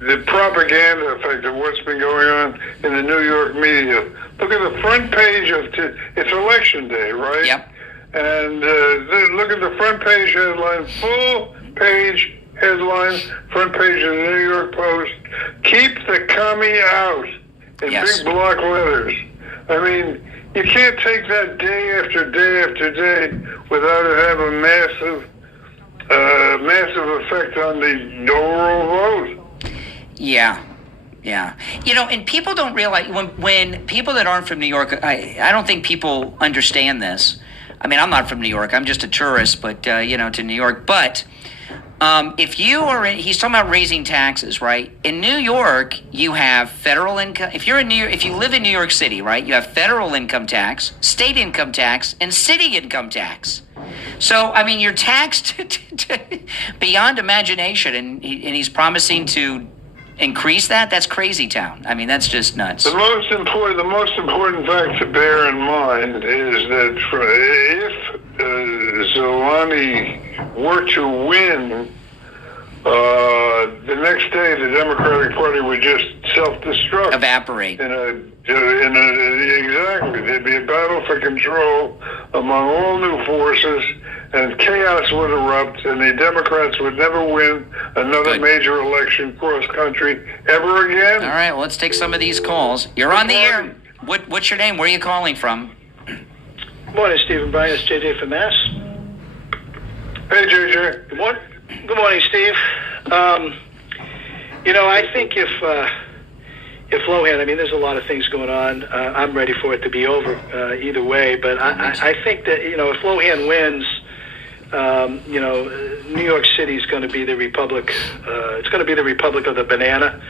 the propaganda effect of what's been going on in the New York media. Look at the front page it's election day, right? Yep. And look at the front page headline, full page headline, front page of the New York Post. Keep the commie out in big block letters. I mean, you can't take that day after day after day without it having a massive effect on the overall vote. Yeah. And people don't realize when people that aren't from New York, I don't think people understand this. I mean, I'm not from New York. I'm just a tourist, but, to New York. But If you are he's talking about raising taxes, right? In New York, you have federal income. If you live in New York City, right, you have federal income tax, state income tax, and city income tax. So, I mean, you're taxed beyond imagination, and he's promising to increase that. That's crazy town. I mean, that's just nuts. The most important fact to bear in mind is that if Zelensky were to win, the next day the Democratic Party would just self-destruct, evaporate. Exactly, there'd be a battle for control among all new forces, and chaos would erupt, and the Democrats would never win another major election cross country ever again. All right, well, let's take some of these calls. You're on the air. What's your name? Where are you calling from? Good morning, Steve and Brian. It's JJ from Mass. Hey, JJ. Good morning. Good morning, Steve. I think if Lohan, I mean, there's a lot of things going on. I'm ready for it to be over either way. But I think that, if Lohan wins, New York City is going to be the republic. It's going to be the republic of the banana.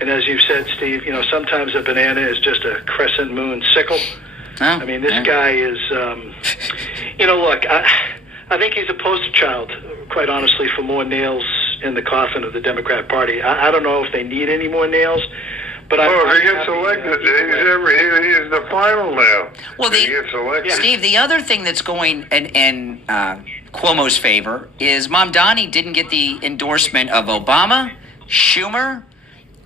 And as you've said, Steve, sometimes a banana is just a crescent moon sickle. Oh, I mean, this guy is, look, I think he's a poster child, quite honestly, for more nails in the coffin of the Democrat Party. I don't know if they need any more nails, but if he gets elected, he's the final nail. Well, he gets elected. Steve, the other thing that's going in Cuomo's favor is Mamdani didn't get the endorsement of Obama, Schumer,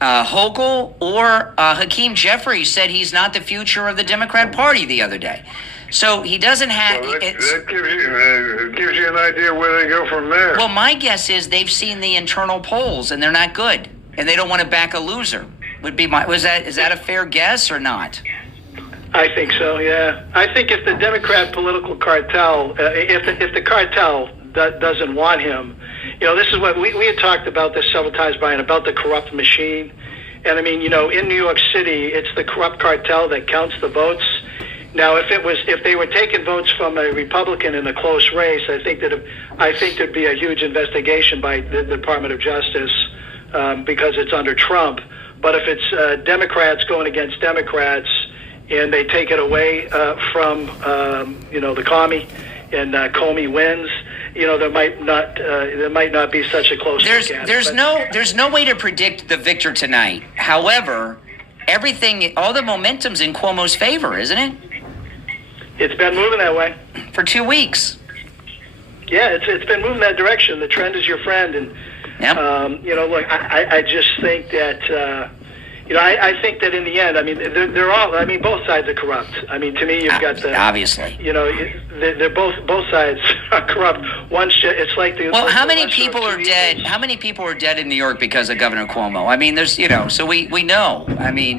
Hochul, or Hakeem Jeffries said he's not the future of the Democrat Party the other day. So he doesn't have... Well, that gives you an idea where they go from there. Well, my guess is they've seen the internal polls, and they're not good, and they don't want to back a loser. Is that a fair guess or not? I think so, yeah. I think if the Democrat political cartel, if the cartel doesn't want him, this is what we had talked about this several times, Brian, about the corrupt machine. And I mean, in New York City, it's the corrupt cartel that counts the votes. Now, if they were taking votes from a Republican in a close race, I think there'd be a huge investigation by the Department of Justice because it's under Trump. But if it's Democrats going against Democrats and they take it away from the commie and Comey wins, there might not be such a close. There's no way to predict the victor tonight. However, all the momentum's in Cuomo's favor, isn't it? It's been moving that way for 2 weeks. Yeah, it's been moving that direction. The trend is your friend, and look, I just think that I think that in the end, I mean, they're all. I mean, both sides are corrupt. I mean, to me, you've got the obviously. They're both sides are corrupt. It's like the. Well, how many people are dead? How many people are dead in New York because of Governor Cuomo? I mean, there's so we know. I mean,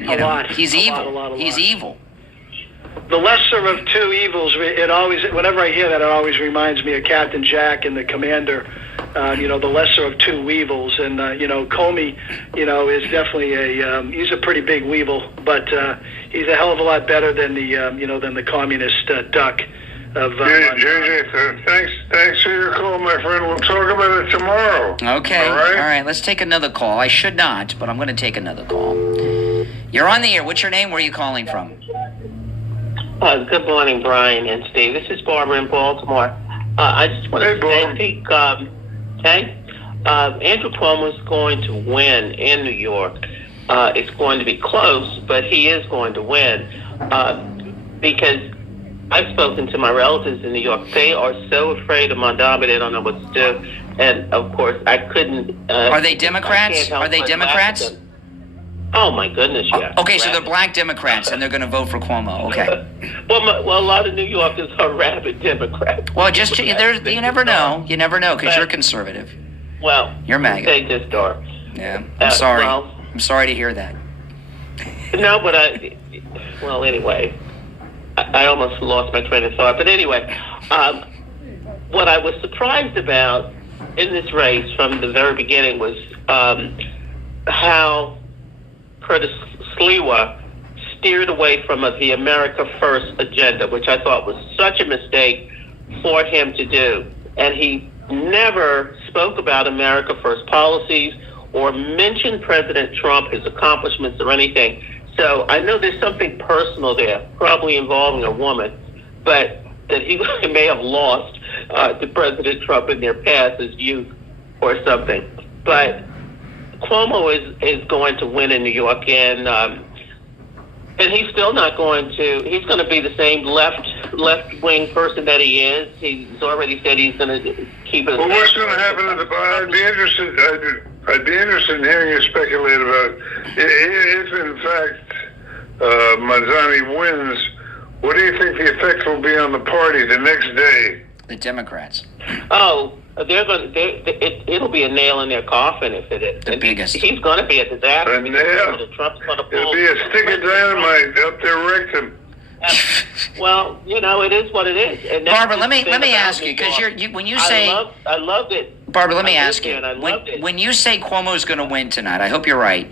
he's evil. He's evil. The lesser of two evils. It always, whenever I hear that, it always reminds me of Captain Jack and the Commander. The lesser of two evils, and Comey, is definitely he's a pretty big weevil, but he's a hell of a lot better than the communist duck. JJ, thanks for your call, my friend. We'll talk about it tomorrow. Okay. All right. Let's take another call. I should not, but I'm going to take another call. You're on the air. What's your name? Where are you calling from? Good morning, Brian and Steve. This is Barbara in Baltimore. I just want to say, I think, Andrew Cuomo is going to win in New York. It's going to be close, but he is going to win because I've spoken to my relatives in New York. They are so afraid of Mamdani, they don't know what to do. And, of course, I couldn't... Are they Democrats? Are they Democrats? Oh, my goodness, yeah. Okay, so they're black Democrats, and they're going to vote for Cuomo. Okay. Well, a lot of New Yorkers are rabid Democrats. Well, you never know. You never know, because you're conservative. Well, you're MAGA. They just are. Yeah, I'm sorry. I'm sorry to hear that. No, but anyway, I almost lost my train of thought. But anyway, what I was surprised about in this race from the very beginning was how Curtis Sliwa steered away from the America First agenda, which I thought was such a mistake for him to do. And he never spoke about America First policies or mentioned President Trump, his accomplishments, or anything. So I know there's something personal there, probably involving a woman, but that he may have lost to President Trump in their past, his youth, or something. But Cuomo is going to win in New York, and he's still not going to. He's going to be the same left wing person that he is. He's already said he's going to keep it. Well, what's going to happen at the? I'd be interested in hearing you speculate about if in fact Manzani wins. What do you think the effect will be on the party the next day? The Democrats. Oh, it'll be a nail in their coffin if it is. The biggest. He's going to be a disaster. A nail. Trump's going to pull. It'll be a stick of dynamite up their rectum. Well, it is what it is. And Barbara, let me ask you, because when you say I loved it. Barbara, let me ask you, when you say Cuomo's going to win tonight, I hope you're right.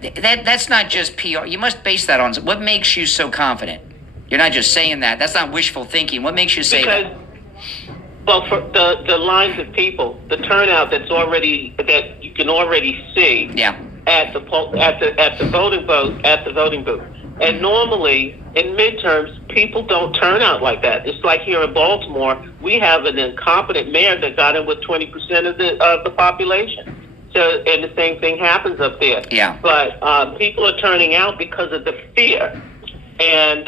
That's not just PR. You must base that on what makes you so confident. You're not just saying that. That's not wishful thinking. What makes you say that? Well, for the lines of people, the turnout that you can already see at the voting booth. And normally in midterms, people don't turn out like that. It's like here in Baltimore, we have an incompetent mayor that got in with 20% of the population. So, and the same thing happens up there. Yeah. But people are turning out because of the fear, and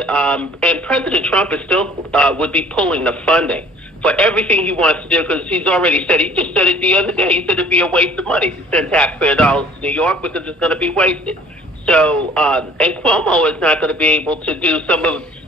President Trump is still would be pulling the funding for everything he wants to do, because he's already said, he just said it the other day, he said it'd be a waste of money to send taxpayer dollars to New York because it's going to be wasted. So, and Cuomo is not going to be able to do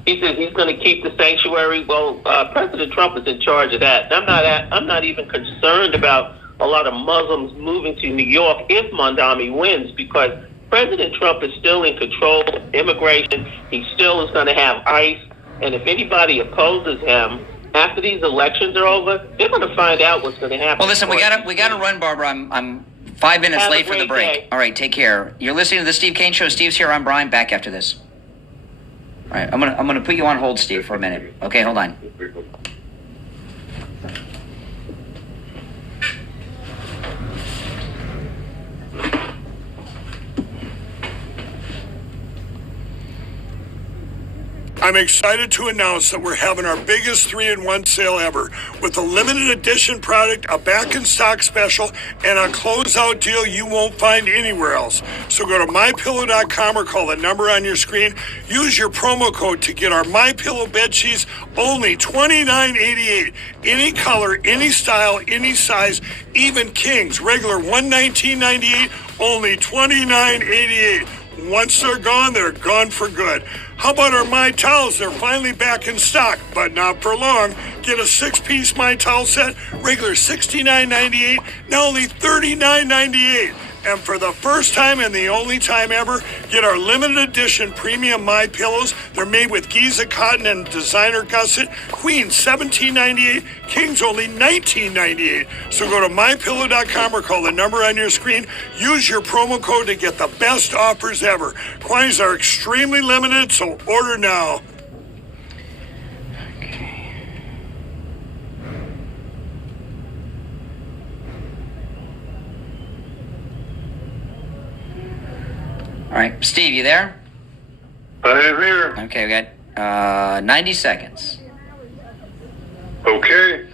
he says he's going to keep the sanctuary. Well, President Trump is in charge of that. I'm not even concerned about a lot of Muslims moving to New York if Mondami wins, because President Trump is still in control of immigration. He still is going to have ICE. And if anybody opposes him, after these elections are over, they're going to find out what's going to happen. Well, listen, we got to run, Barbara. I'm 5 minutes late for the break. Day. All right, take care. You're listening to the Steve Kane Show. Steve's here. I'm Brian. Back after this. All right, I'm gonna put you on hold, Steve, for a minute. Okay, hold on. I'm excited to announce that we're having our biggest 3-in-1 sale ever with a limited edition product, a back in stock special, and a closeout deal you won't find anywhere else. So go to mypillow.com or call the number on your screen. Use your promo code to get our MyPillow bed sheets, only $29.88. Any color, any style, any size, even kings, regular $119.98, only $29.88. Once they're gone for good. How about our My Towels? They're finally back in stock, but not for long. Get a 6-piece My Towel set, regular $69.98, now only $39.98. And for the first time and the only time ever, get our limited edition premium My Pillows. They're made with Giza cotton and designer gusset. Queen $17.98, Kings only $19.98. So go to mypillow.com or call the number on your screen. Use your promo code to get the best offers ever. Quantities are extremely limited, so order now. All right, Steve, you there? I am here. Okay, we got 90 seconds. Okay.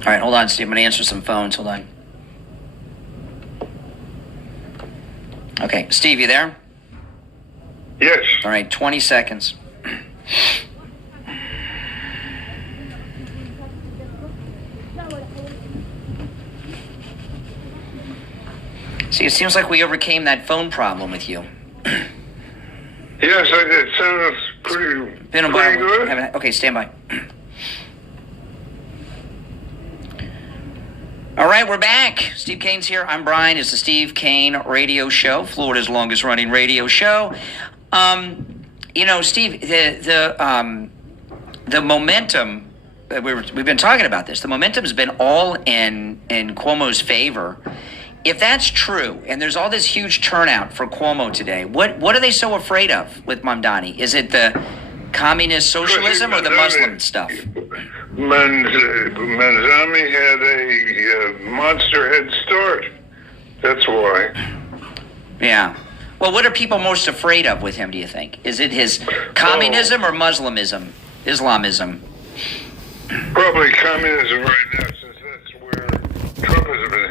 All right, hold on, Steve. I'm going to answer some phones. Hold on. Okay, Steve, you there? Yes. All right, 20 seconds. See, it seems like we overcame that phone problem with you. Yes, it sounds pretty good. Okay, stand by. All right, we're back. Steve Kane's here. I'm Brian. It's the Steve Kane Radio Show, Florida's longest running radio show. Steve, the momentum, we've been talking about this. The momentum's been all in Cuomo's favor. If that's true, and there's all this huge turnout for Cuomo today, what are they so afraid of with Mamdani? Is it the communist socialism or the Muslim stuff? Manzami had a monster head start. That's why. Yeah. Well, what are people most afraid of with him, do you think? Is it his communism or Islamism? Probably communism right now, since that's where Trump has been